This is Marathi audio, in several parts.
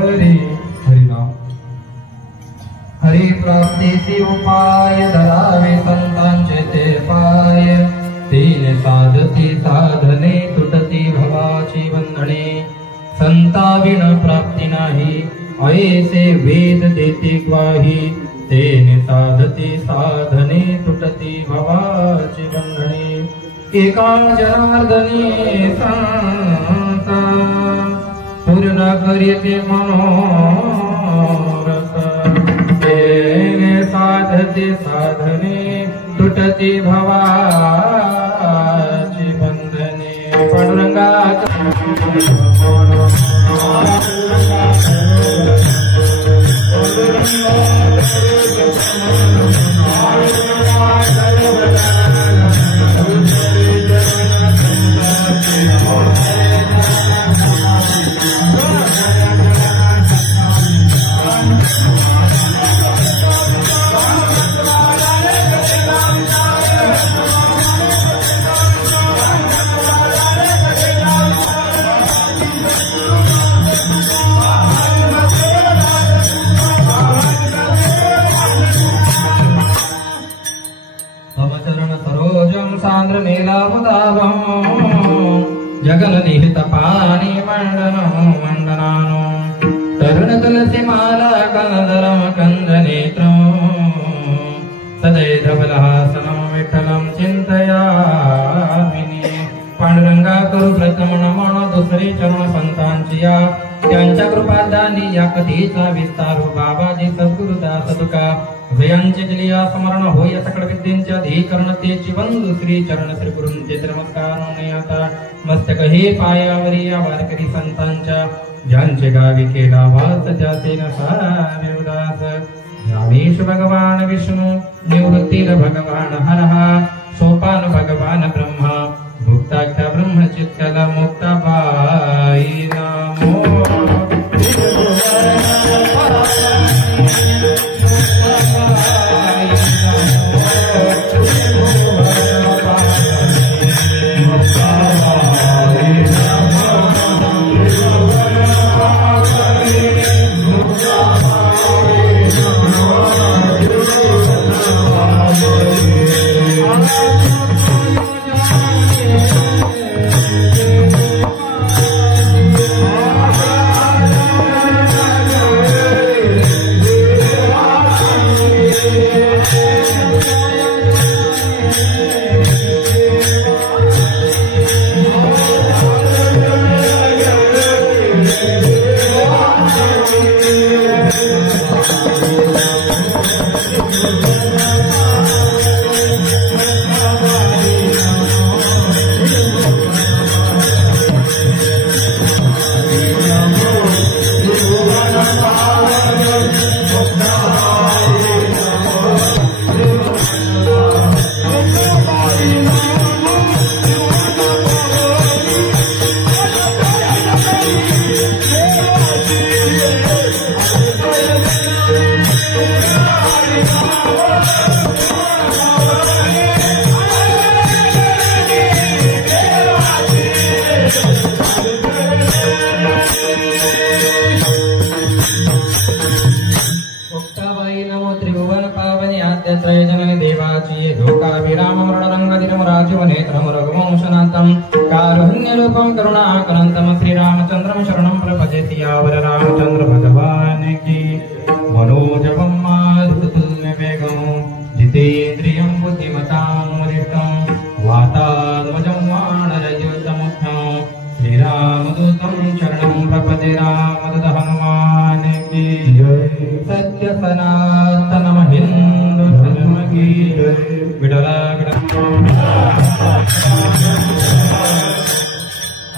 हरी हरिनाम हरी प्राप्तीचे उपाय धरावे संतांचे ते पाय तीन साधती साधने तुटती भवाची बंधने संता विण प्राप्ती नाही ऐसे वेद देते ग्वाही तेने साधती साधने तुटती भवाची बंधने एका जनार्दनी संता पूर्ण करीते मनोरथ तेने साधती साधने तुटती भवाची बंधने पांडुरंगाचा सांद्र नीलामुदाभं जगन निहित पानी मंडनं मंडनानो तरुण तुलसी माला कनदरम कंद नेत्रं सदैव धवलहासनं विठ्ठलं चिंतयामि पांडुरंगा करू प्रथम नमन दुसरी चरण संतांची या त्यांच्या कृपादानी या कथेचा विस्तार बाबाजी सद्गुरुदास तुका भयांचे जलिया स्मरण होय सकळ विद्येच्या अधिकरण तेची वंदू श्री चरण श्री गुरूंचे नमस्कार नयता मस्तक हे पायावरी या वारकरी संतांच्या ज्यांचे गावी केला वास त्याचे नसावे उदास ज्ञानेश भगवान विष्णू निवृत्तीर भगवान हरहा सोपान भगवान ब्रह्मा मुक्ताख्या ब्रह्मचित्याला मुक्ताबाई नामो कारुण्यरूपं करुणाकरन्तं श्रीरामचन्द्रं शरणं प्रपद्ये सियावर रामचन्द्र भगवान की मनोजवं मारुततुल्यवेगं जितेन्द्रियं बुद्धिमतां वरिष्ठं वातात्मजं वानरयुतमुख्यं श्रीरामदूतं शरणं प्रपद्ये रामदूत हनुमान की जय सत्य सनातन हिंदू धर्म की जय विठला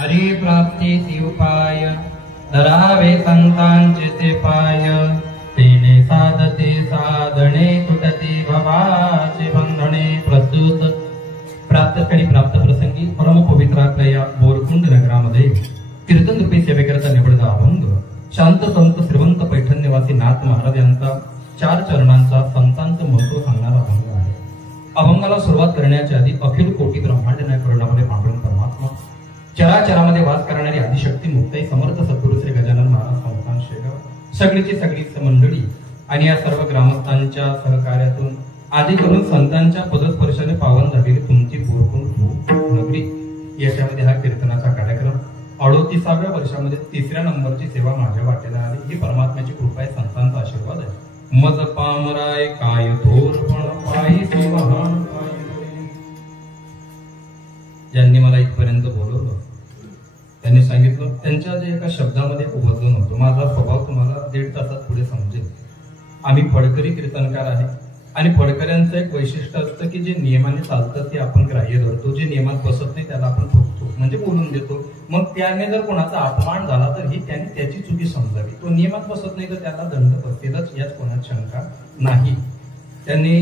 हरि प्राप्ती उपाय धरावे संतांचे ते पाय तेने साधते साधने तुटते भवाचे बंधने प्रस्तुत प्राप्तस्थळी प्राप्त प्रसंगी परम पवित्रातल्या या बोरकुंड नगरामध्ये कीर्तन रूपी सेवेकरता निवडता अभंग शांत संत श्रीमंत पैठण्यवासी नाथ महाराज यांचा 4 चरणांचा संतांचं महत्व सांगणारा अभंग आहे। अभंगाला सुरुवात करण्याच्या आधी अखिल कोटी ब्रह्मांड नाय करुणामय पांडुरंग परमात्मा चराचरामध्ये वास करणारी आदिशक्ती मुक्ताई समर्थ सद्गुरु श्री गजानन महाराज संस्थान शेगाव सगळीची सगळी मंडळी आणि या सर्व ग्रामस्थांच्या सहकार्यातून आधी करून संतांच्या पदस्पर्शाने पावन झालेली तुमची बोरकुंड नगरी याच्यामध्ये हा कीर्तनाचा कार्यक्रम 38व्या वर्षामध्ये 3ऱ्या नंबरची सेवा माझ्या वाटेला आली. ही परमात्म्याची कृपा आहे, संतांचा आशीर्वाद आहे. मज पामराय काय थोरपण पायी सेवाहान ज्यांनी मला इथपर्यंत बोलवलं त्यांनी सांगितलं, त्यांच्या जे एका शब्दामध्ये उपबोधन होतं. माझा स्वभाव तुम्हाला 1.5 तासात पुढे समजेल. आम्ही फडकरी कीर्तनकार आहे आणि फडकऱ्यांचं एक वैशिष्ट्य असतं की जे नियमाने चालतं ते आपण ग्राह्य धरतो, जे नियमात बसत नाही त्याला आपण ठोकतो, म्हणजे बोलून देतो. मग त्याने जर कोणाचा अपमान झाला तर ही त्याने त्याची चुकी समजावी. तो नियमात बसत नाही तर त्याला दंड बसेलच, याच कोणाची शंका नाही. त्यांनी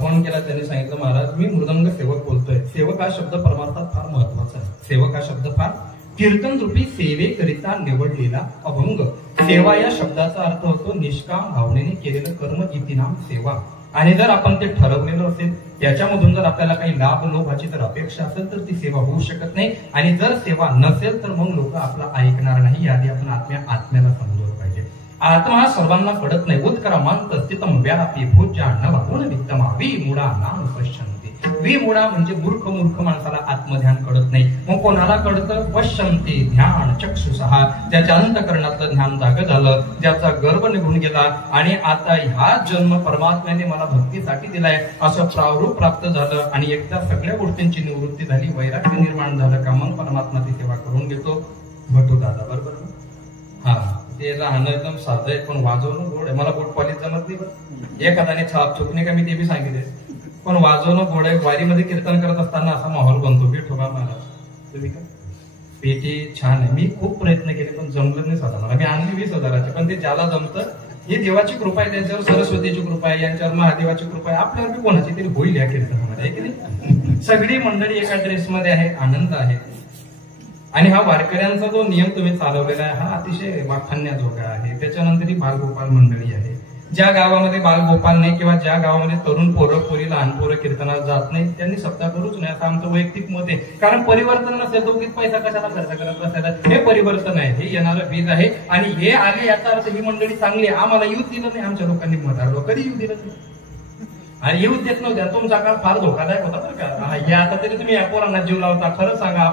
फोन केला, त्यांनी सांगितलं, महाराज मी मृदंग सेवक बोलतोय. सेवक हा शब्द परमार्थात फार महत्वाचा आहे. सेवक हा शब्द फार कीर्तन रूपी सेवेकरिता निवडलेला अभंग. सेवा या शब्दाचा अर्थ होतो निष्काम भावनेने केलेलं कर्म, इति नाम सेवा. आणि जर आपण ते ठरवलेलं असेल, त्याच्यामधून जर आपल्याला काही लाभ लोभाची जर अपेक्षा असेल तर ती सेवा होऊ शकत नाही. आणि जर सेवा नसेल तर मग लोक आपला ऐकणार नाही. याआधी आपण आत्म्याला समजवलं पाहिजे. आत्मा हा सर्वांना कळत नाही. उत्करामांत स्थितम व्यापी भूजा नवगुण वित्तमा विमुडा नाम पश्यन्ते. विमुडा म्हणजे मूर्ख माणसाला आत्मध्यान कळत नाही. मग कोणाला कळतं? पश्यन्ते ध्यान चक्षुषहा, ज्याच्या अंतकरणातलं ध्यान जागं झालं, ज्याचा गर्भ निघून गेला आणि आता हा जन्म परमात्म्याने मला भक्तीसाठी दिलाय असं प्रारूप प्राप्त झालं आणि एकदा सगळ्या गोष्टींची निवृत्ती झाली, वैराग्य निर्माण झालं का मग परमात्म्याची सेवा करून घेतो. भटू दादा बरोबर ना? हा, ते लहान एकदम साधं आहे पण वाजवणं गोड आहे. मला बोट पॉलिश जमत नाही बरं, एखाद्याने छाप चुकणे का मी ते बी सांगितले, पण वाजवणं गोड आहे. वारीमध्ये कीर्तन करत असताना असा माहोल बनतो. विठोबा महाराज तुम्ही का पेटी छान आहे. मी खूप प्रयत्न केले पण जमलं नाही स्वतः मला. मी आणली 20,000ची, पण ते ज्याला जमतं ही देवाची कृपा आहे, त्यांच्यावर सरस्वतीची कृपा आहे, यांच्यावर महादेवाची कृपा आहे, आपल्यावर बी कोणाची तरी होईल या कीर्तनामध्ये, आहे की नाही? सगळी मंडळी एका ड्रेसमध्ये आहे, आनंद आहे. आणि हा वारकऱ्यांचा जो नियम तुम्ही चालवलेला आहे हा अतिशय वाखाणण्याजोगा आहे. त्याच्यानंतर ही बालगोपाल मंडळी आहे. ज्या गावामध्ये बालगोपाल नाही किंवा ज्या गावामध्ये तरुण पोरं पोरी लहान पोरं कीर्तनात जात नाही त्यांनी सप्ताह करूच नाही असं आमचं वैयक्तिक मत आहे. कारण परिवर्तन नसेल तर उगीच पैसा कशाला खर्च करत बसायला. हे परिवर्तन आहे, हे येणारं बीज आहे आणि हे आले याचा अर्थ ही मंडळी चांगली आहे. आम्हाला येऊ दिलं नाही, आमच्या लोकांनी मत आलो, कधी येऊ दिलं नाही आणि येऊ देत नव्हत्या. तुमचा काळ फार धोकादायक होता बरं का. हे आता तरी तुम्ही या पोरांना जीव लावता, खरं सांगा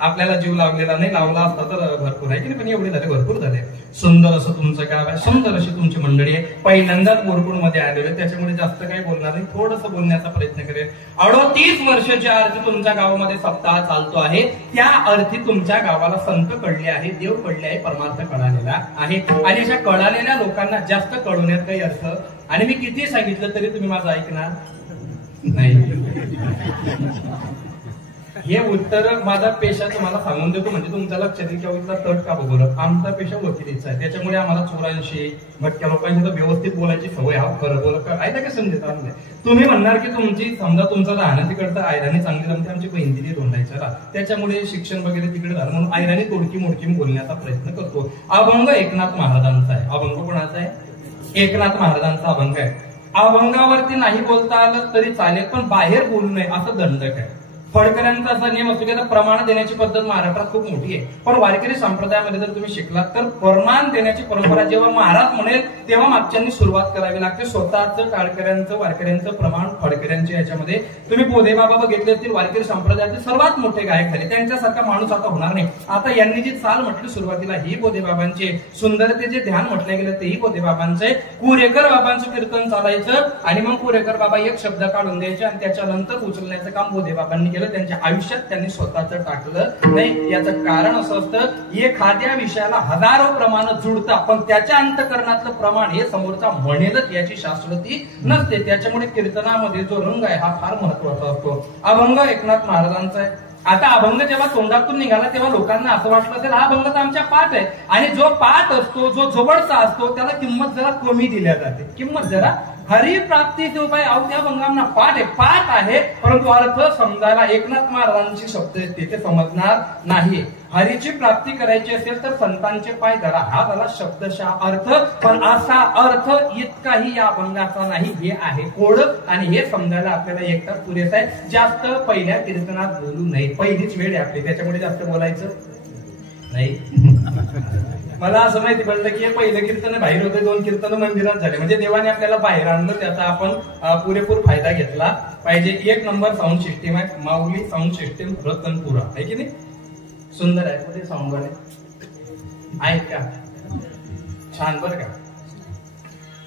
आपल्याला जीव लावलेला नाही, लावला असता तर भरपूर आहे की नाही, पण एवढे झाले, भरपूर झाले. सुंदर असं तुमचं गाव आहे, सुंदर अशी तुमची मंडळी आहे. पहिल्यांदाच बोरकुंड मध्ये आलेले, त्याच्यामुळे जास्त काही बोलणार नाही, थोडंसं बोलण्याचा प्रयत्न करेल. 38 वर्षाच्या अर्थी तुमच्या गावामध्ये सप्ताह चालतो आहे. त्या अर्थी तुमच्या गावाला संत कळले आहे, देव कळले आहे, परमार्थ कळालेला आहे. आणि अशा कळालेल्या लोकांना जास्त कळवण्यात काही अर्थ, आणि मी किती सांगितलं तरी तुम्ही माझं ऐकणार नाही. हे उत्तर माझा पेशा तुम्हाला सांगून देतो, म्हणजे तुमच्या लक्षात येईल किंवा इथला तट का बघून. आमचा पेशा वकिलीचा आहे, त्याच्यामुळे आम्हाला चोरांशी भटक्या लोकांशी तर व्यवस्थित बोलायची सवय. हा खरं बोल काय का समजत नाही. तुम्ही म्हणणार की तुमची समजा तुमचं राहणं तिकडचं आयराणी चांगली जमते, आमची बहीण दिली तोंडायच्या, त्याच्यामुळे शिक्षण वगैरे तिकडे झालं म्हणून आयराणी तोडकी मोडकी बोलण्याचा प्रयत्न करतो. अभंग एकनाथ महाराजांचा आहे. अभंग कोणाचा आहे? एकनाथ महाराजांचा अभंग आहे. अभंगावरती नाही बोलता आलं तरी चालेल, पण बाहेर बोलू नये असं दंडक आहे. फडकऱ्यांचा असा नियम असतो की प्रमाण देण्याची पद्धत महाराष्ट्रात खूप मोठी आहे, पण वारकरी संप्रदायामध्ये जर तुम्ही शिकलात तर प्रमाण देण्याची परंपरा जेव्हा महाराज म्हणेल तेव्हा मागच्यांनी सुरुवात करावी लागते. स्वतःचं काळकऱ्यांचं वारकऱ्यांचं प्रमाण फडकऱ्यांच्या याच्यामध्ये तुम्ही बोधे बाबा बघितले असतील, वारकरी संप्रदायाचे सर्वात मोठे गायक झाले. त्यांच्यासारखा माणूस आता होणार नाही. आता यांनी जी चाल म्हटली सुरुवातीला ही बोधे बाबांची, सुंदरतेचे ध्यान म्हटलं गेलं तेही बोधे बाबांचे. कुरेकर बाबांचं कीर्तन चालायचं आणि मग कुरेकर बाबा एक शब्द काढून द्यायचे आणि त्याच्यानंतर उचलण्याचं काम बोधे बाबांनी त्यांच्या आयुष्यात त्यांनी स्वतःच टाकलं नाही. याचं कारण असं असतं एखाद्या विषयाला हजारो प्रमाण जुळतात, पण त्याच्या अंतकरणातलं प्रमाण हे समोरचा म्हणेलच याची शाश्वती नसते. त्याच्यामुळे कीर्तनामध्ये जो रंग आहे हा फार महत्वाचा असतो. अभंग एकनाथ महाराजांचा आहे. आता अभंग जेव्हा तोंडातून निघाला तेव्हा लोकांना असं वाटलं असेल हा अभंग तर आमच्या पाठ आहे, आणि जो पाठ असतो जो जवळचा असतो त्याला किंमत जरा कमी दिल्या जाते. किंमत जरा हरिप्राप्तीचे उपाय अवघ्या भंगांना पाठ आहे, पाठ आहे, परंतु अर्थ समजायला एकनाथ महाराजांची शब्द तिथे समजणार नाही. हरीची प्राप्ती करायची असेल तर संतांचे पाय धरा, हा झाला शब्दशः अर्थ. पण असा अर्थ इतकाही या अभंगाचा नाही. हे आहे कोड आणि हे समजायला आपल्याला एकटाच पुरेसा आहे. जास्त पहिल्या कीर्तनात बोलू नये, पहिलीच वेळ आहे आपली, त्याच्यामुळे जास्त बोलायचं नाही मला असं माहिती पडलं की पहिलं कीर्तन बाहेर होते, 2 कीर्तन मंदिरात झाले, म्हणजे देवाने आपल्याला बाहेर आणलं, त्याचा आपण पुरेपूर फायदा घेतला पाहिजे. 1 नंबर साऊंड सिस्टीम आहे माऊली साऊंड सिस्टीम रतनपुरा, आहे की नाही? सुंदर आहे ते साऊंड आहे का? छान बरं का.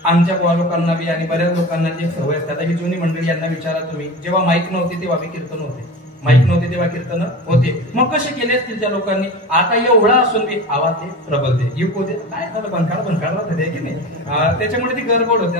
आमच्या बुवा लोकांना बी आणि बऱ्याच लोकांना जी सवय असतात, ही जुनी मंडळी यांना विचारा तुम्ही, जेव्हा माईक नव्हती तेव्हा बी कीर्तन होते, माईक नव्हते तेव्हा कीर्तन होते, मग कसे केले असतील त्या लोकांनी? आता एवढा असून बी आवाज ते प्रबलते, युग होते, काय झालं बनकाडला होते की नाही? त्याच्यामुळे ती गडबड होते.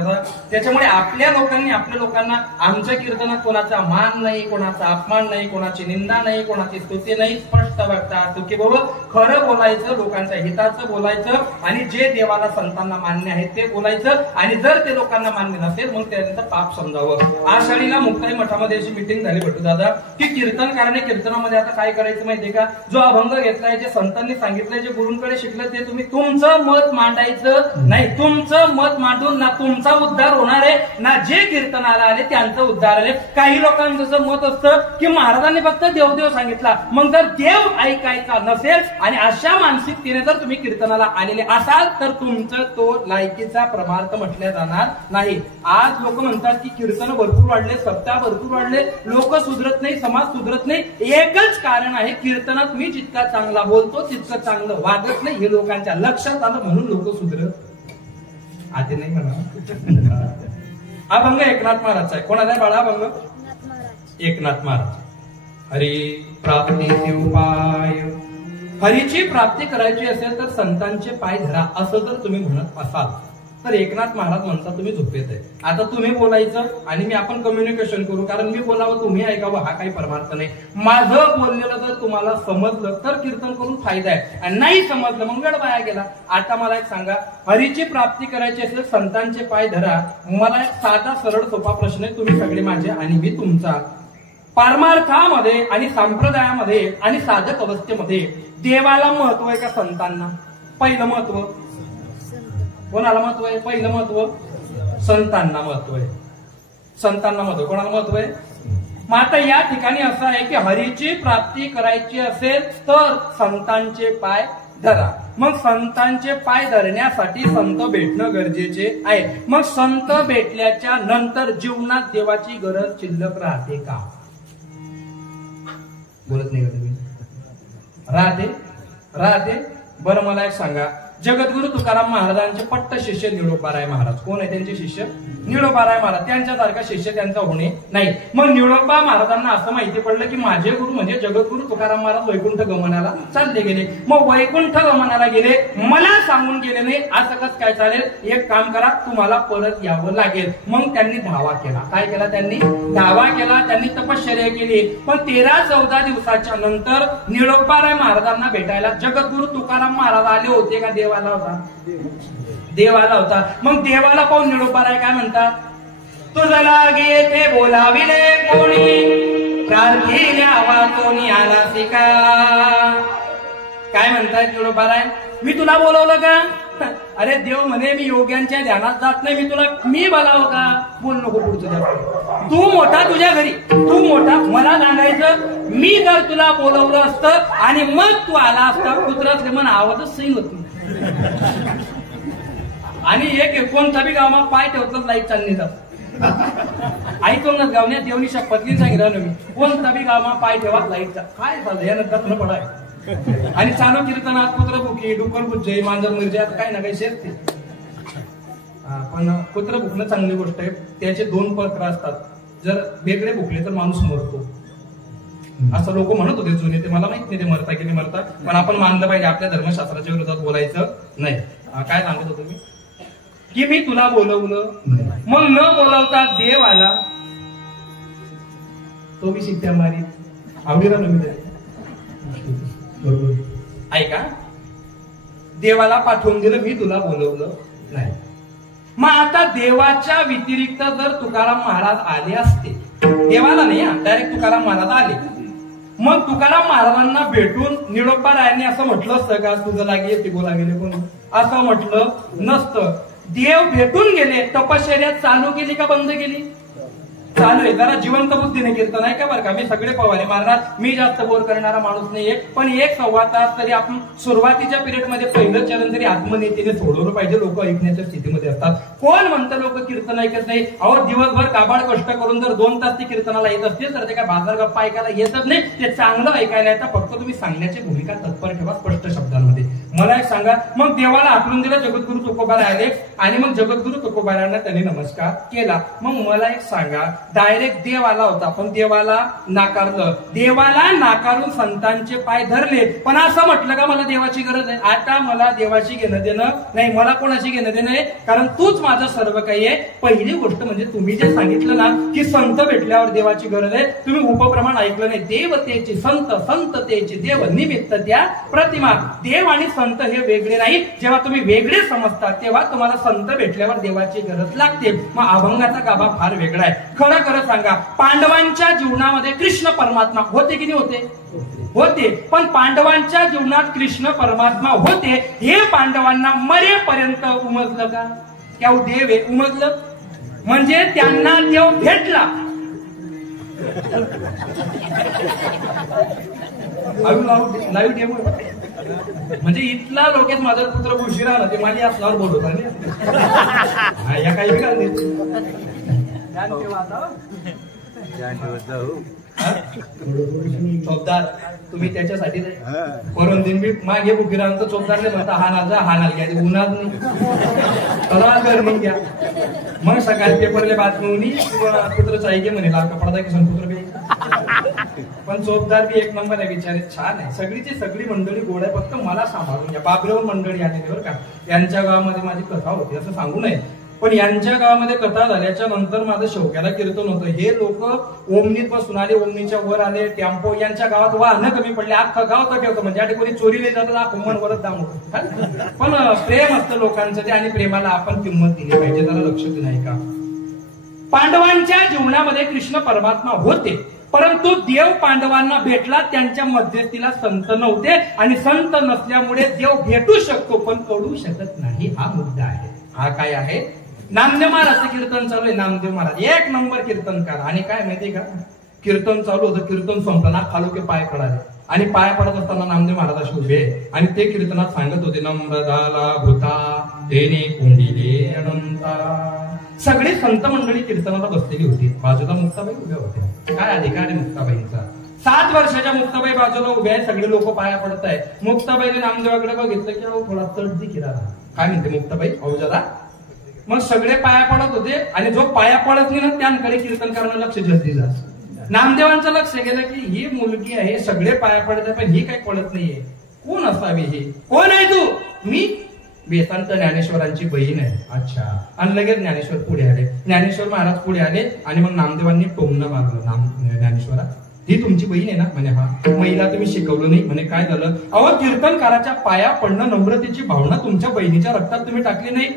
त्याच्यामुळे आपल्या लोकांना आमच्या कीर्तनात कोणाचा मान नाही, कोणाचा अपमान नाही, कोणाची निंदा नाही, कोणाची स्तुती नाही, स्पष्ट वागतात की बाबा खरं बोलायचं, लोकांच्या हिताचं बोलायचं, आणि जे देवाला संतांना मान्य आहे ते बोलायचं, आणि जर ते लोकांना मान्य नसेल मग त्यांचं पाप समजावं. आषाढीला मुक्ताई मठामध्ये अशी मिटिंग झाली भट्टू दादा की कीर्तनकाराने कीर्तनामध्ये आता काय करायचं माहितीये का? जो अभंग घेतलाय, जे संतांनी सांगितलंय, जे गुरूंकडे शिकलं, ते तुम्ही तुमचं मत मांडायचं नाही. तुमचं मत मांडून ना तुमचा उद्धार होणार आहे, ना जे कीर्तनाला आले त्यांचं उद्धार आले. काही लोकांचं मत असतं की महाराजांनी फक्त देवदेव सांगितला, मग जर देव ऐकायचा नसेल आणि अशा मानसिकतेने जर तुम्ही कीर्तनाला आलेले असाल तर तुमचं तो लायकीचा प्रमार्थ म्हटल्या जाणार नाही. आज लोक म्हणतात की कीर्तन भरपूर वाढले, सप्ताह भरपूर वाढले, लोक सुधरत नाही, समाज सुधरत नाही. एकच कारण आहे, कीर्तनात मी जितका चांगला बोलतो तितकं चांगलं वागत नाही, हे लोकांच्या लक्षात आलं म्हणून लोक सुधरत आधी नाही म्हणा. अभंग एकनाथ महाराजचा आहे. कोणाचा आहे बाळा अभंग? एकनाथ महाराज. हरी प्राप्तीचे उपाय, हरीची प्राप्ती करायची असेल तर संतांचे पाय धरा, असं जर तुम्ही म्हणत असाल तर एकनाथ महाराज म्हणतात तुम्ही झोपेत आहे. आता तुम्ही बोलायचं आणि मी आपण कम्युनिकेशन करू, कारण मी बोलावं तुम्ही ऐकावं हा काही परमार्थ नाही. माझं बोललेलं जर तुम्हाला समजलं तर कीर्तन करून फायदा आहे, आणि नाही समजलं मग वेळ वाया गेला. आता मला एक सांगा, हरीची प्राप्ती करायची असेल संतांचे पाय धरा. मला एक साधा सरळ सोपा प्रश्न आहे, तुम्ही सगळे माझे आणि मी तुमचा. पारमार्थामध्ये आणि संप्रदायामध्ये आणि साधक अवस्थेमध्ये देवाला महत्व आहे का संतांना? पहिलं महत्व कोणाला महत्व आहे? पहिलं महत्व संतांना महत्व आहे. संतांना महत्व, कोणाला महत्व आहे? मग आता या ठिकाणी असं आहे की हरीची प्राप्ती करायची असेल तर संतांचे पाय धरा. मग संतांचे पाय धरण्यासाठी संत भेटणं गरजेचे आहे. मग संत भेटल्याच्या नंतर जीवनात देवाची गरज शिल्लक राहते का? बोलत नाही का तुम्ही? राहते. बरं मला एक सांगा, जगद्गुरु तुकाराम महाराजांचे पट्ट शिष्य निळोबाराय महाराज. कोण आहे त्यांचे शिष्य? निळोबाराय महाराज. त्यांच्यासारखा शिष्य त्यांचा होणे नाही. मग निळोबा महाराजांना असं माहिती पडलं की माझे गुरु म्हणजे जगद्गुरु तुकाराम महाराज वैकुंठ गमनाला चालले गेले. मग वैकुंठ गमनाला गेले, मला सांगून गेले नाही, असं कसं काय चालेल? एक काम करा, तुम्हाला परत यावं लागेल. मग त्यांनी धावा केला. काय केला त्यांनी? धावा केला. त्यांनी तपश्चर्या केली. पण 13-14 दिवसाच्या नंतर निळोबाराय महाराजांना भेटायला जगद्गुरु तुकाराम महाराज आले होते का? देवाला होता. मग देवाला पाहून निळोबाराय काय म्हणतात? तुझं लागे येथे बोलाविले कोणी, प्रार्थीने वाचोनी आला शिका. काय म्हणताय निळोबाराय? मी तुला बोलवलं का? अरे देव म्हणे मी योग्यांच्या ध्यानात जात नाही, मी बोलावं का? बोल नको पुढचं. तू मोठा तुझ्या घरी, तू मोठा. मला सांगायचं, मी जर तुला बोलवलं असतं आणि मग तू आला असता, कुत्रातले मन आवाजच सही होत नाही. आणि एक कोणता बी गावात पाय ठेवतच लाईट चालली जात. ऐकूनच गावण्यात देवनी शपथली सांगितलं मी, कोणता बी गावात पाय ठेवा लाईटचा. काय झालं यानंतर पडाय. आणि चालू कीर्तनात कुत्रभुकी, डुक्कर बुज्जई, मांजर मिरजा काही ना काही शेरते. पण कुत्र भुकणं चांगली गोष्ट आहे. त्याचे 2 प्रकार असतात. जर वेगळे भुकले तर माणूस मरतो, असं लोक म्हणत होते जुने. ते मला माहित नाही ते मरता की नाही मरता, पण आपण मानलं पाहिजे. आपल्या धर्मशास्त्राच्या विरोधात बोलायचं नाही. काय सांगत होतो मी? की मी तुला बोलवलं, मग न बोलवता देव आला, तो बी शिट्ट्या मारी आवडीला नव्हे. ऐका, देवाला पाठवून दिलं, मी तुला बोलवलं नाही. मग आता देवाच्या व्यतिरिक्त जर तुकाराम महाराज आले असते, देवाला नाही, डायरेक्ट तुकाराम महाराज आले, मग तुकाराम महाराजांना भेटून निळोबारायांनी असं म्हटलं असतं का तुझं लागे येते बोला गेले कोण? असं म्हटलं नसतं. देव भेटून गेले, तपश्चर्या चालू केली का बंद केली? चालू आहे, जरा जिवंत बुद्धीने कीर्तन आहे का बरं का. मी सगळे पवारे मारणार, मी जास्त बोर करणारा माणूस नाहीये, पण 1-1.25 तास तरी आपण सुरुवातीच्या पिरियडमध्ये पहिलं चरण तरी आत्मनीतीने सोडवलं पाहिजे. लोक ऐकण्याच्या स्थितीमध्ये असतात. कोण म्हणतं लोक कीर्तन ऐकत नाही. अहो दिवसभर काबाड कष्ट करून जर 2 तास ती कीर्तनाला येत असतील तर ते काय बाजार गप्पा ऐकायला येतच नाही. ते चांगलं ऐकायला येतं. फक्त तुम्ही सांगण्याची भूमिका तत्पर ठेवा स्पष्ट शब्दांमध्ये. मला एक सांगा, मग देवाला आठवून दिलं जगद्गुरु तुकोबाराय आले आणि मग जगद्गुरु तुकोबारायांना त्यांनी नमस्कार केला. मग मला एक सांगा, डायरेक्ट देव आला होता पण देवाला नाकारलं. देवाला नाकारून संतांचे पाय धरले, पण असं म्हटलं का मला देवाची गरज आहे. आता मला देवाची घेणं देणं नाही, मला कोणाची घेणं देणं आहे, कारण तूच माझं सर्व काही आहे. पहिली गोष्ट म्हणजे तुम्ही जे सांगितलं ना की संत भेटल्यावर देवाची गरज आहे, तुम्ही उपप्रमाण ऐकलं नाही. देवतेची संत, संततेची देव निमित्त त्या प्रतिमा. देव आणि संत हे वेगळे नाही. जेव्हा तुम्ही वेगळे समजता तेव्हा तुम्हाला संत भेटल्यावर देवाची गरज लागते. मग अभंगाचा गाभा फार वेगळा आहे. खरं खरं सांगा, पांडवांच्या जीवनामध्ये कृष्ण परमात्मा होते की नाही होते, पण पांडवांच्या जीवनात कृष्ण परमात्मा होते हे पांडवांना मरेपर्यंत उमजलं का? क्या देव आहे उमजलं म्हणजे त्यांना देव भेटला. लाईव्ह डेमो म्हणजे इथला लोकेश माझा पुत्र बुशी राहिला ते माझी असल्यावर बोलवता या काही चोपदार तुम्ही त्याच्यासाठी करून दिन मी मागे बुकिरांचं चोपदारले म्हणता हा नाल जा हा नाल घ्या उन्हात नाही घ्या. मग सकाळी पेपरले बातमी होनी पुत्र चाहिए म्हणे लाल कपडा किसन पुत्र बी. पण चोपदार बी एक नंबर आहे, विचारे छान आहे. सगळीची सगळी मंडळी गोड आहे, फक्त मला सांभाळून घ्या. बाबरेवर मंडळी आलेली बरं का. यांच्या गावामध्ये माझी कथा होती असं सांगू नये, पण यांच्या गावामध्ये कथा झाल्याच्या नंतर माझं शौक्याला कीर्तन होतं. हे लोक ओमनीत बसून आले, ओमनीच्या वर आले, टेम्पो. यांच्या गावात वाहनं कमी पडले, अख्खं गाव तर ठेवतं म्हणजे आधी कोणी चोरीला जातं ना कुंभणवरच दाम होतं. पण प्रेम असतं लोकांचं ते, आणि प्रेमाला आपण किंमत दिली पाहिजे. त्याला लक्ष नाही का. पांडवांच्या जीवनामध्ये कृष्ण परमात्मा होते, परंतु देव पांडवांना भेटला. त्यांच्या मध्यस्थीला संत नव्हते, आणि संत नसल्यामुळे देव भेटू शकतो पण कळू शकत नाही. हा मुद्दा आहे. हा काय आहे? नामदेव महाराजचं कीर्तन चालू आहे. नामदेव महाराज एक नंबर कीर्तनकार. आणि काय माहितीये का, कीर्तन चालू होतं, कीर्तन संपताना खालुके पाय पडाले, आणि पाय पडत असताना नामदेव महाराज असे उभे आणि ते कीर्तनात सांगत होते, नम्रदाला भूता तेने कुंडिले अनंता. सगळे संत मंडळी कीर्तनाला बसलेली होती. बाजूला मुक्ताबाई उभ्या होत्या. काय अधिकार आहे मुक्ताबाईंचा? 7 वर्षाच्या मुक्ताबाई बाजूला उभ्या आहे. सगळे लोक पाया पडत आहे. मुक्ताबाईने नामदेवाकडे बघितलं की अहो थोडा तडदी केला. काय म्हणते मुक्ताबाई? अहो जरा. मग सगळे पाया पडत होते, आणि जो पाया पडत नाही ना त्यांकडे कीर्तनकारांना लक्ष जल्दी जात. नामदेवांचं लक्ष गेलं की ही मुलगी आहे, सगळे पाया पडत आहे पण ही काही पडत नाहीये. कोण असावी ही? कोण आहे तू? मी वेदांत ज्ञानेश्वरांची बहीण आहे. अच्छा. आणि लगेच ज्ञानेश्वर पुढे आले. ज्ञानेश्वर महाराज पुढे आले आणि मग नामदेवांनी टोमणं मारलं ज्ञानेश्वरा, ही तुमची बहीण आहे ना? म्हणे हा. महिला तुम्ही शिकवलं नाही. म्हणे काय झालं? अहो कीर्तनकाराच्या पाया पडणं नम्रतेची भावना तुमच्या बहिणीच्या रक्तात तुम्ही टाकली नाही.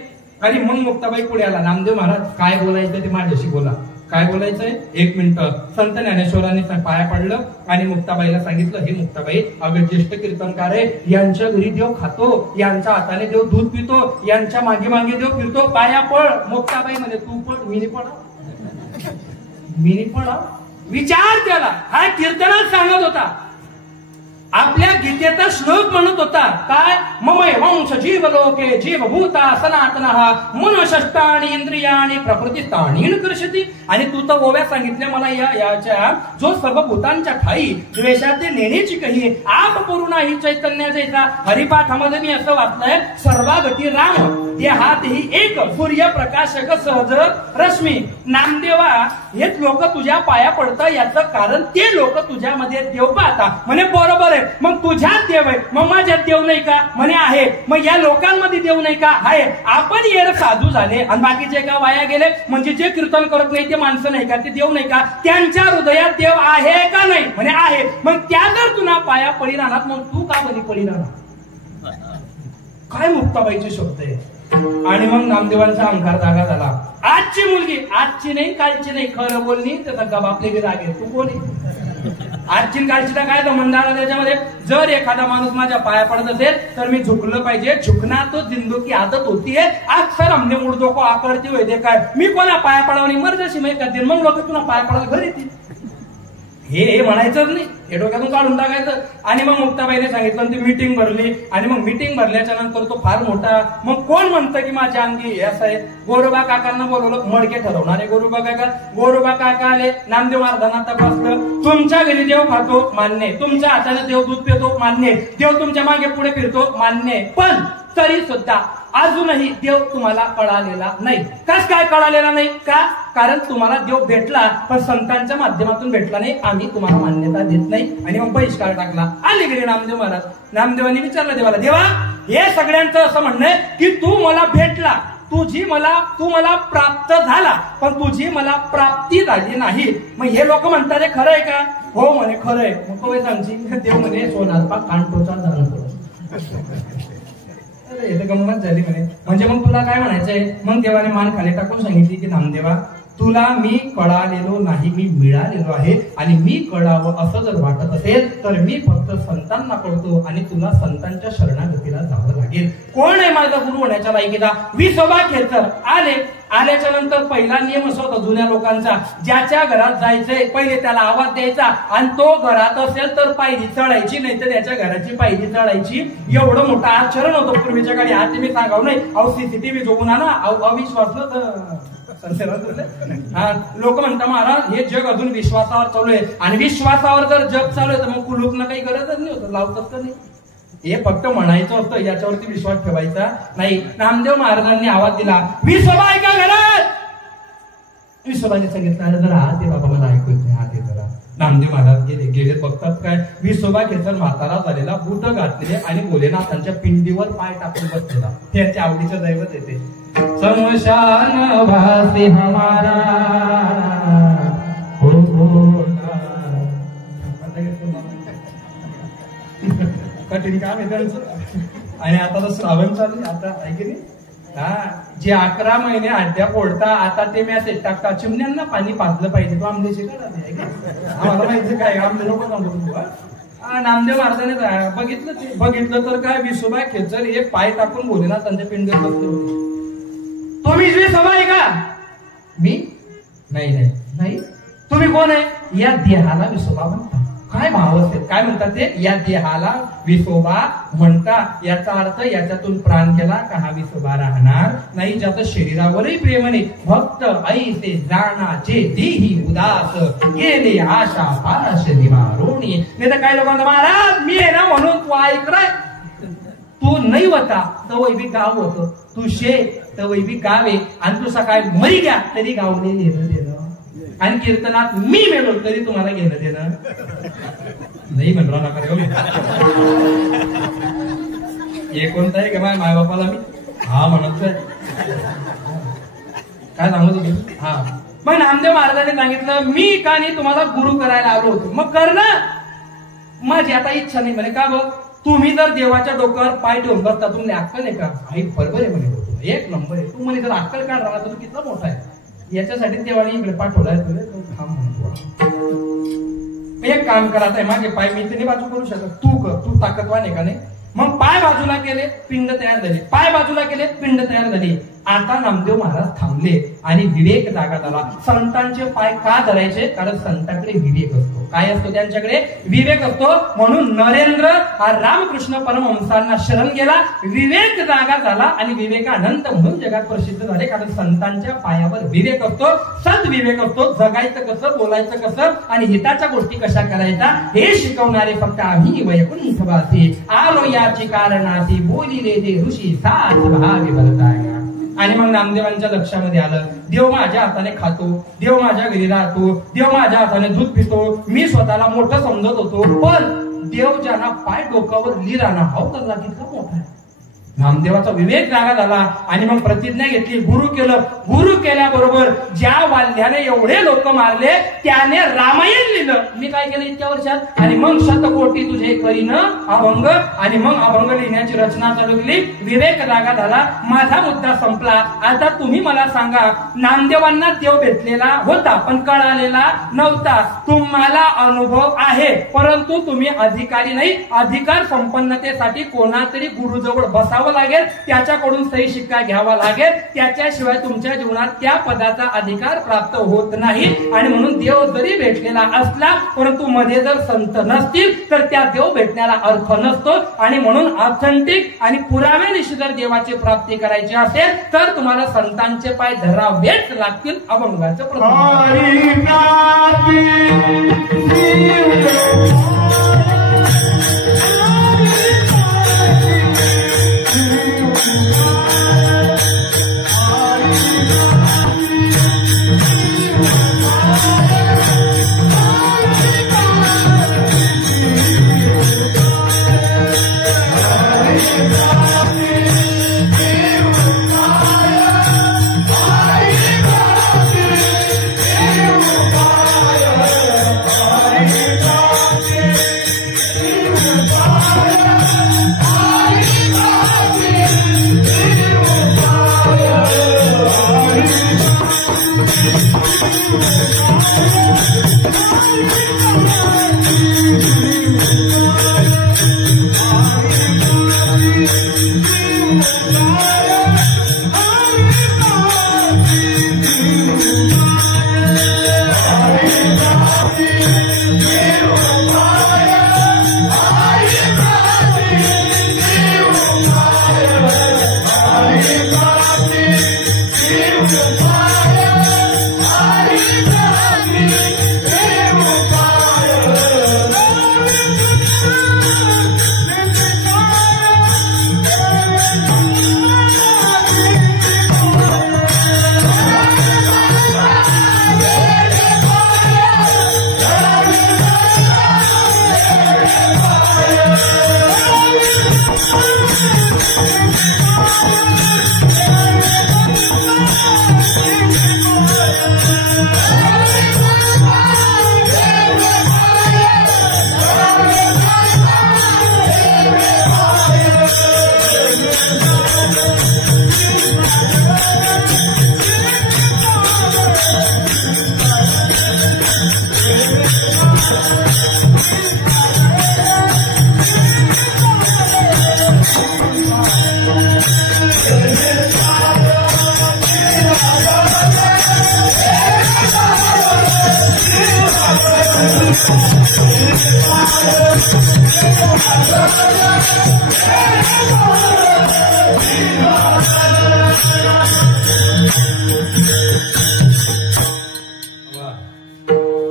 आणि मग मुक्ताबाई पुढे आला. नामदेव महाराज काय बोलायचं ते माझ्याशी बोला. काय बोलायचंय? 1 मिनिट. संत ज्ञानेश्वरांनी पाया पडलं आणि मुक्ताबाईला सांगितलं, हे मुक्ताबाई अगं ज्येष्ठ कीर्तनकार आहे, यांच्या घरी देव खातो, यांच्या हाताने देव दूध पितो, यांच्या मागे मागे देव फिरतो, पाया पड. मुक्ताबाई म्हणजे तू पड, मिनी पडा. विचार केला. हा कीर्तनात सांगत होता. आपल्या गीतेचा श्लोक म्हणत होता. काय? ममय वंश जीव लोके जीवभूता सनातनः मनःषष्टानि इंद्रियाणि प्रकृतिस्थानी कर्षति. आणि तू तर ओव्या सांगितल्या मला याच्या जो सर्व भूतांच्या ठाई द्वेषाचे नेण्याची कही आप पूर्ण ही चैतन्य जैसा. हरिपाठामध्ये मी असं वाचलंय, सर्वागती राम देहातही एक सूर्य प्रकाशक सहज रश्मी. नामदेवा हेच लोक तुझ्या पाया पडतं, याचं कारण ते लोक तुझ्यामध्ये देव पाहता. म्हणे बरोबर आहे. मग तुझ्यात देव आहे, मग माझ्यात देव नाही का? म्हणे आहे. मग या लोकांमध्ये देव नाही का? आहे. आपण येर साधू झाले आणि बाकीचे का वाया गेले? म्हणजे जे कीर्तन करत नाही ते माणसं नाही का? ते देव नाही का? त्यांच्या हृदयात देव आहे का नाही? म्हणे आहे. मग त्या जर तुला पाया पडी राहणार, मग तू का बनी पडी राहणार? काय मुक्ताबाईचे शब्द आहे. आणि मग नामदेवांचा अहंकार जागा झाला. आजची मुलगी, आजची नाही कालची नाही, खरं बोलणी त्याचा गबापले राग आहे. तू कोण आहे? आजची कालची तर काय मंदाला त्याच्यामध्ये जर एखादा माणूस माझ्या पाया पडत असेल तर मी झुकलं पाहिजे. झुकना तो जिंदू की आदत होतीये. अक्सर हमने मुर्दों को आकडती होते काय मी कोणा पाया पडावणी मर्जाशी माहिती करते मग लोक तुला पाया पडायला घरी येतील. हे म्हणायचंच नाही, हे डोक्यातून काढून टाकायचं. आणि मग मुक्ताबाईने सांगितलं ती मीटिंग भरली आणि मग मीटिंग भरल्याच्या नंतर तो फार मोठा मग कोण म्हणतं की माझ्या अंगी हे असं आहे. गोरोबा काकांना बोलवलं, मडके ठरवणारे गोरोबा काका आले. नामदेव महाराजांना तपासलं. तुमच्या घरी देव खातो मान्य, तुमच्या हाताने देव दूध पितो मान्य, देव तुमच्या मागे पुढे फिरतो मान्य, पण तरी सुद्धा अजूनही देव तुम्हाला कळालेला नाही. कस काय कळालेला नाही का? कारण तुम्हाला देव भेटला पण संतांच्या माध्यमातून भेटला नाही, आम्ही तुम्हाला मान्यता देत नाही. आणि मग बहिष्कार टाकला. आले घरी नामदेव महाराज. नामदेवांनी विचारलं देवाला, देवा हे सगळ्यांचं असं म्हणणं आहे की तू मला भेटला, तू मला प्राप्त झाला पण तुझी मला प्राप्ती झाली नाही. मग हे लोक म्हणतात हे खरंय का? हो म्हणे खरंय. मग कवय सांगची देव म्हणे सोनार पा कानटोचा झाला. गंमत झाली म्हणे. म्हणजे मग तुला काय म्हणायचंय? मग देवाने मान खाली टाकून सांगितली की नामदेवा तुला मी कळालेलो नाही, मी मिळालेलो आहे. आणि मी कळावं असं जर वाटत असेल तर मी फक्त संतांना कळतो आणि तुला संतांच्या शरणागतीला जावं लागेल. कोण आहे माझा गुरु होण्याच्या लायकीचा? विसोबा खेचर आल्याच्या नंतर पहिला नियम असा होता जुन्या लोकांचा, ज्याच्या घरात जायचंय पहिले त्याला आवाज द्यायचा आणि तो घरात असेल तर पायरी चढायची, नाही तर त्याच्या घराची पायरी चढायची. एवढं मोठं आचरण होतं पूर्वीच्या काळी. आता मी सांगाव नाही, अहो सीसीटीव्ही जोगून आणा, अविश्वास न लोक म्हणतात महाराज हे जग अजून विश्वासावर चालू आहे. आणि विश्वासावर जर जग चालू आहे तर मग कुलूपनं काही गरजच नाही होत, लावतात तर नाही. हे फक्त म्हणायचं असतं, याच्यावरती विश्वास ठेवायचा नाही. नामदेव महाराजांनी आवाज दिला, विसोबा ऐका घरात. विसोबाने सांगितलं जरा हात आहे बाबा, मला ऐकू येत नाही, हात आहे जरा. नामदेव महाराज गेले बघतात काय विसोबा खेचर म्हातारा झालेला, बूट घातलेले आणि भोलेनाथांच्या पिंडीवर पाय टाकून बसलेला. त्याच्या आवडीचं दैवत येते. समशान भासी हमारा कठीण काम आहे त्यांचं. आणि आता तर श्रावण चालू आता ऐक नाही जे 11 महिने अड्ड्या फोडता आता ते मेसेज टाकता चिमण्यांना पाणी पाजलं पाहिजे. तो आमदेशी आम्हाला माहिती काय आमदे नको सांगतो. नामदेव महाराजांनी बघितलं तर काय विसोबा खेचर हे पाय टाकून भोलेनाथ त्यांच्या पिंडीवर बसले होते. तुम्ही विसोबा आहे का? मी नाही. तुम्ही कोण आहे? या देहाला विसोबा म्हणतात. काय भाव असेल? काय म्हणतात ते? या देहाला विसोबा म्हणतात. याचा अर्थ याच्यातून प्राण गेला का हा विसोबा राहणार नाही. ज्याचं शरीरावरही प्रेम नाही. भक्त ऐसे जाणाचे देही उदास गेले आशा पाश निवारोणी. नाही तर काय लोकांना महाराज मी आहे ना म्हणून तू ऐकलाय. तू नाही होता तर वैबी गाव होतं, तू शे तर वैबी गाव आहे. आणि तू सकाळी मरी घ्या तरी गाव नाही घेणं देणं. आणि कीर्तनात मी मेलो तरी तुम्हाला घेणं देणं नाही. म्हणलो नका हे कोणतं आहे का माझ्या मायबापाला मी हा म्हणतोय काय सांगू तुम्ही. हा मग नामदेव महाराजांनी सांगितलं मी का नाही तुम्हाला गुरु करायला आलो होतो. मग कर ना. माझी आता इच्छा नाही म्हणे. का बघ तुम्ही जर देवाच्या डोक्यावर पाय ठेवून बसता तुम्हाला अक्कल आहे का? आई बरोबर आहे म्हणे, एक नंबर आहे. तू म्हणे जर अक्कल काढ राहिला तर तू किती मोठा आहे. याच्यासाठी देवाने इकडे पाठवलाय तुला तो थांब म्हणतो. एक काम करा आता माझे पाय मी नाही बाजू करू शकत, तू कर, तू ताकदवान आहे का नाही. मग पाय बाजूला केले पिंड तयार झाली, पाय बाजूला केले पिंड तयार झाली. आता नामदेव महाराज थांबले आणि विवेक जागा झाला. संतांचे पाय का धरायचे? कारण संतांकडे विवेक असतो. काय असतो त्यांच्याकडे? विवेक असतो. म्हणून नरेंद्र हा रामकृष्ण परमहंसांना शरण गेला, विवेक जागा झाला आणि विवेकानंद म्हणून जगात प्रसिद्ध झाले. कारण संतांच्या पायावर विवेक असतो, सद्विवेक असतो. जगायचं कसं, बोलायचं कसं आणि हिताच्या गोष्टी कशा करायच्या हे शिकवणारे फक्त आम्ही वैकुंठवासी आलो याची कारणासी बोलिले ते ऋषी सात भावी बलताया. आणि मग नामदेवांच्या लक्षामध्ये आलं देव माझ्या हाताने खातो, देव माझ्या घरी राहतो, देव माझ्या हाताने दूध पितो. मी स्वतःला मोठं समजत होतो पण देव ज्यांना पाय डोक्यावर लिहिला ना हा कल्ला कितका मोठा आहे. नामदेवाचा विवेक जागा झाला आणि मग प्रतिज्ञा घेतली, गुरु केलं. गुरु केल्याबरोबर ज्या वाल्याने एवढे लोक मारले त्याने रामायण लिहिलं. मी काय केलं इतक्या वर्षात, आणि मग शतकोटी तुझे करीन अभंग, आणि मग अभंग लिहिण्याची रचना चालू केली. विवेक जागा झाला. माझा मुद्दा संपला. आता तुम्ही मला सांगा, नामदेवांना देव भेटलेला होता पण कळालेला नव्हता. तुम्हाला अनुभव आहे परंतु तुम्ही अधिकारी नाही. अधिकार संपन्नतेसाठी कोणातरी गुरुजवळ बसावं लागेल, त्याच्याकडून सही शिक्का घ्यावा लागेल. त्याच्याशिवाय तुमच्या जीवनात त्या पदाचा अधिकार प्राप्त होत नाही. आणि म्हणून देव जरी भेटलेला असला परंतु मध्ये जर संत नसतील तर त्या देव भेटण्याला अर्थ नसतो. आणि म्हणून ऑथेंटिक आणि पुराव्यानिशी जर देवाची प्राप्ती करायची असेल तर तुम्हाला संतांचे पाय धरावेच लागतील. अभंगाचं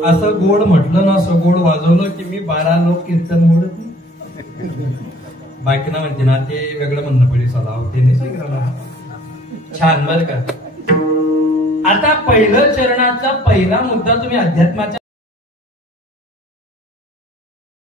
असं गोड म्हटलं ना, असं गोड वाजवलं की मी 12 लोक कीर्तन मोडत नाही. बायकांना म्हणते ना ते वेगळं म्हणणं पडली सलाव ते नाही. छान बरं का. आता पहिलं चरणाचा पहिला मुद्दा तुम्ही अध्यात्माच्या